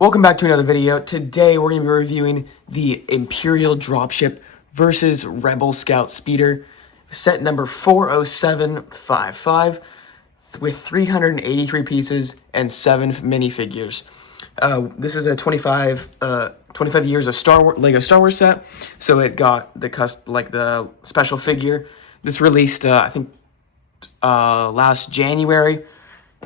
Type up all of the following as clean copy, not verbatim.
Welcome back to another video. Today we're going to be reviewing the Imperial Dropship versus Rebel Scout Speeder, set number 40755, with 383 pieces and 7 minifigures. This is a 25 years of Lego Star Wars set, so it got the special figure. This released I think last January.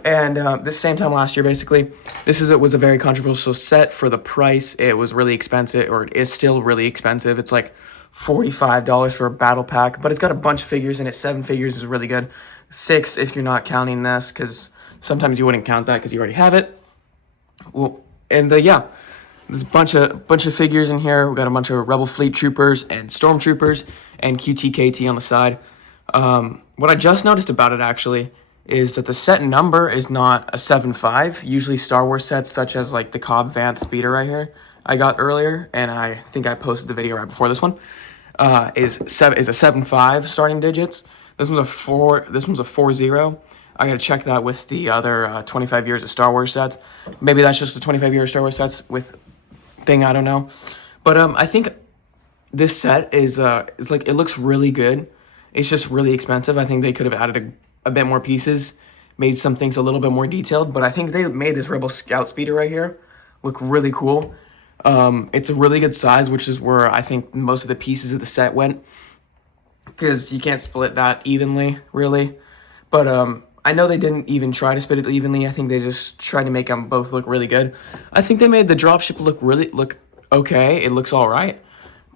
And this same time last year, basically, was a very controversial set for the price. It was really expensive, or it is still really expensive. It's like $45 for a battle pack, but it's got a bunch of figures in it. 7 figures is really good. 6 if you're not counting this, because sometimes you wouldn't count that because you already have it. Well, and yeah, there's a bunch of figures in here. We got a bunch of Rebel Fleet Troopers and Stormtroopers and QTKT on the side. What I just noticed about it actually is that the set number is not a 7.5. Usually Star Wars sets, such as like the Cobb Vanth Speeder right here, I got earlier, and I think I posted the video right before this one, is a 7.5 starting digits. This one's a 4. This one's a 4.0. I gotta check that with the other 25 years of Star Wars sets. Maybe that's just the 25 year Star Wars sets with thing. I don't know, but I think this set is like, it looks really good. It's just really expensive. I think they could have added a bit more pieces, made some things a little bit more detailed, but I think they made this Rebel Scout Speeder right here look really cool. It's a really good size, which is where I think most of the pieces of the set went, because you can't split that evenly, really. But I know they didn't even try to split it evenly. I think they just tried to make them both look really good. I think they made the dropship look okay. It looks all right,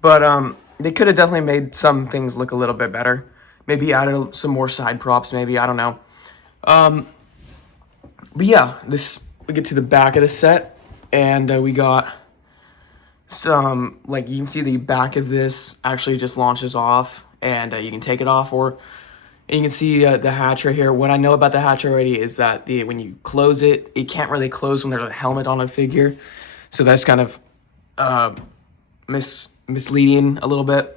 but they could have definitely made some things look a little bit better. Maybe added some more side props, maybe, I don't know. But yeah, we get to the back of the set, and we got some, like, you can see the back of this actually just launches off, and you can take it off, and you can see the hatch right here. What I know about the hatch already is that when you close it, it can't really close when there's a helmet on a figure, so that's kind of misleading a little bit.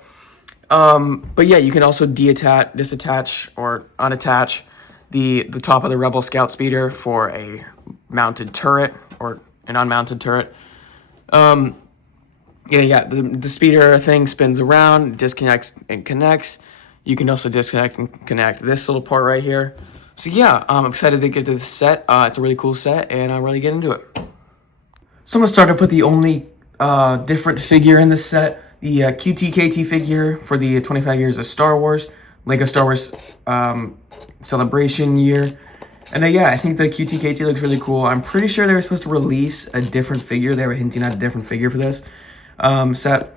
But yeah, you can also disattach or unattach the top of the Rebel Scout Speeder for a mounted turret or an unmounted turret. The speeder thing spins around, disconnects and connects. You can also disconnect and connect this little part right here. So yeah, I'm excited to get to this set. It's a really cool set, and I'm really get into it. So I'm gonna start off with the only different figure in this set. The QTKT figure for the 25 years of Star Wars, Lego Star Wars celebration year. And yeah, I think the QTKT looks really cool. I'm pretty sure they were supposed to release a different figure. They were hinting at a different figure for this set.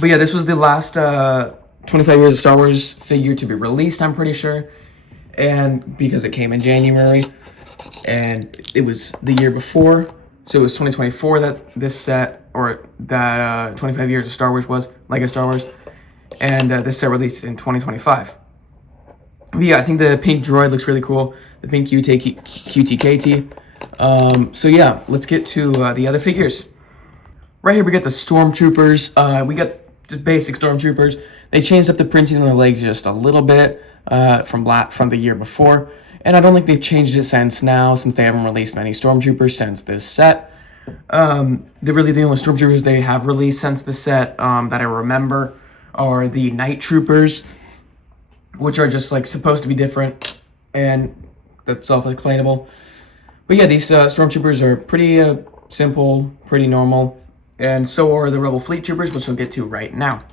But yeah, this was the last 25 years of Star Wars figure to be released, I'm pretty sure. And because it came in January, and it was the year before. So it was 2024 that this set, or that 25 years of Star Wars was, Lego Star Wars, and this set released in 2025. But yeah, I think the pink droid looks really cool, the pink QTKT. So yeah, let's get to the other figures. Right here we got the Stormtroopers. We got the basic Stormtroopers. They changed up the printing on their legs just a little bit from the year before. And I don't think they've changed it since they haven't released many Stormtroopers since this set. They're really the only Stormtroopers they have released since the set that I remember are the Night Troopers, which are just like supposed to be different, and that's self-explainable. But yeah, these Stormtroopers are pretty simple, pretty normal, and so are the Rebel Fleet Troopers, which we'll get to right now.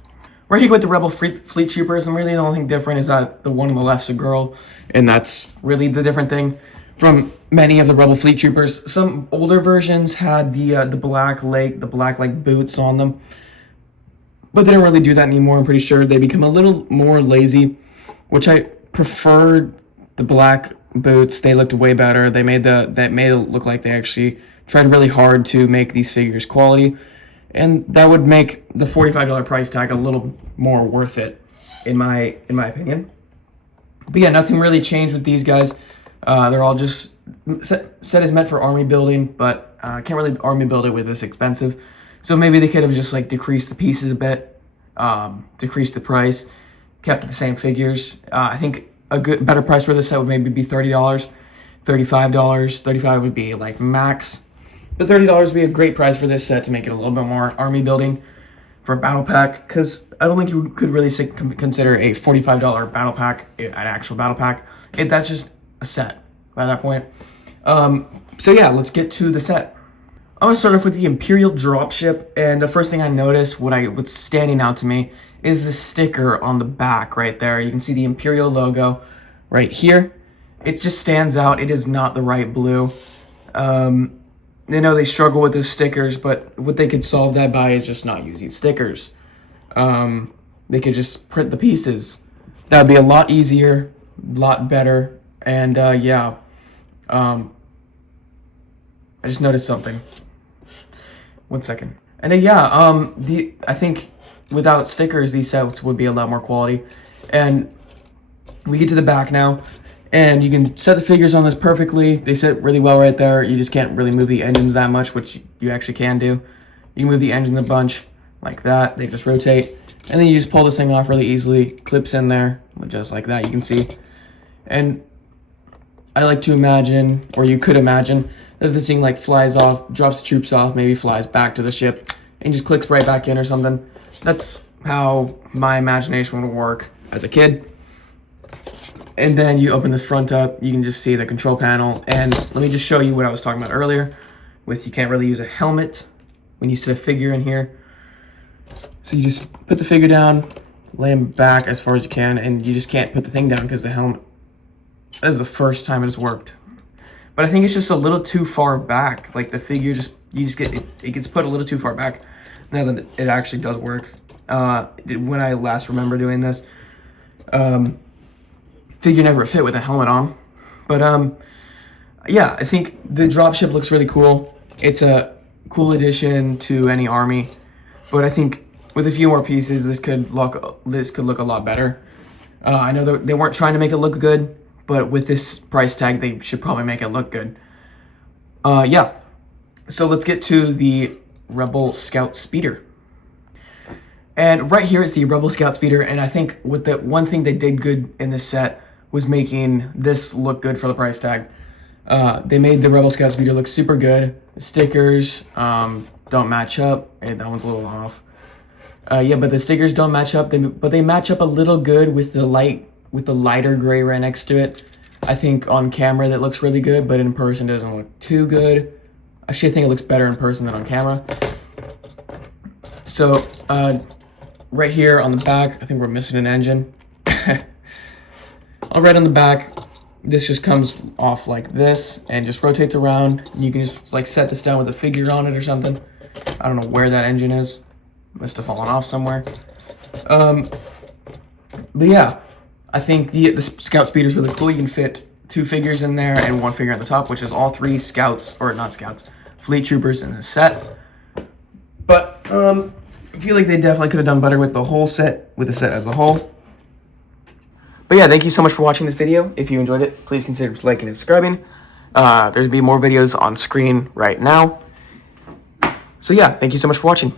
Right here with the Rebel Fleet Troopers, and really the only thing different is that the one on the left's a girl, and that's really the different thing from many of the Rebel Fleet Troopers. Some older versions had the black like boots on them, but they don't really do that anymore. I'm pretty sure they become a little more lazy, which I preferred the black boots. They looked way better. That made it look like they actually tried really hard to make these figures quality. And that would make the $45 price tag a little more worth it, in my opinion. But yeah, nothing really changed with these guys. They're all just set is meant for army building, but can't really army build it with this expensive. So maybe they could have just like decreased the pieces a bit, decreased the price, kept the same figures. I think a better price for this set would maybe be $30, $35. $35 would be like max. But $30 would be a great price for this set to make it a little bit more army building for a battle pack, because I don't think you could really consider a $45 battle pack an actual battle pack. That's just a set by that point. So yeah, let's get to the set. I'm gonna start off with the Imperial Dropship, and the first thing I noticed, what's standing out to me, is the sticker on the back right there. You can see the Imperial logo right here. It just stands out. It is not the right blue. They know they struggle with those stickers, but what they could solve that by is just not using stickers. They could just print the pieces. That would be a lot easier, a lot better, and yeah. I just noticed something. 1 second. And then yeah, I think without stickers, these sets would be a lot more quality. And we get to the back now, and you can set the figures on this perfectly. They sit really well right there. You just can't really move the engines that much, which you actually can do. You can move the engine a bunch like that. They just rotate, and then you just pull this thing off really easily. Clips in there, just like that. You can see. And I like to imagine, or you could imagine, that this thing like flies off, drops the troops off, maybe flies back to the ship, and just clicks right back in or something. That's how my imagination would work as a kid. And then you open this front up, you can just see the control panel. And let me just show you what I was talking about earlier with you can't really use a helmet when you set a figure in here. So you just put the figure down, lay him back as far as you can, and you just can't put the thing down because the helmet, that is the first time it's worked. But I think it's just a little too far back. Like the figure it gets put a little too far back. Now that it actually does work. When I last remember doing this, figure never fit with a helmet on. But yeah, I think the dropship looks really cool. It's a cool addition to any army. But I think with a few more pieces, this could look a lot better. I know they weren't trying to make it look good, but with this price tag, they should probably make it look good. Yeah, so let's get to the Rebel Scout Speeder. And right here is the Rebel Scout Speeder, and I think with the one thing they did good in this set was making this look good for the price tag. They made the Rebel Scout Speeder look super good. The stickers don't match up. Hey, that one's a little off. Yeah, but the stickers don't match up. But they match up a little good with the lighter gray right next to it. I think on camera that looks really good, but in person doesn't look too good. Actually, I think it looks better in person than on camera. So right here on the back, I think we're missing an engine. All right on the back, this just comes off like this and just rotates around. You can just like set this down with a figure on it or something. I don't know where that engine is. Must have fallen off somewhere. But yeah, I think the Scout Speeder is really cool. You can fit 2 figures in there and 1 figure on the top, which is all 3 scouts, or not scouts, fleet troopers in this set. But I feel like they definitely could have done better with the whole set, with the set as a whole. But yeah, thank you so much for watching this video. If you enjoyed it, please consider liking and subscribing. There's be more videos on screen right now. So yeah, thank you so much for watching.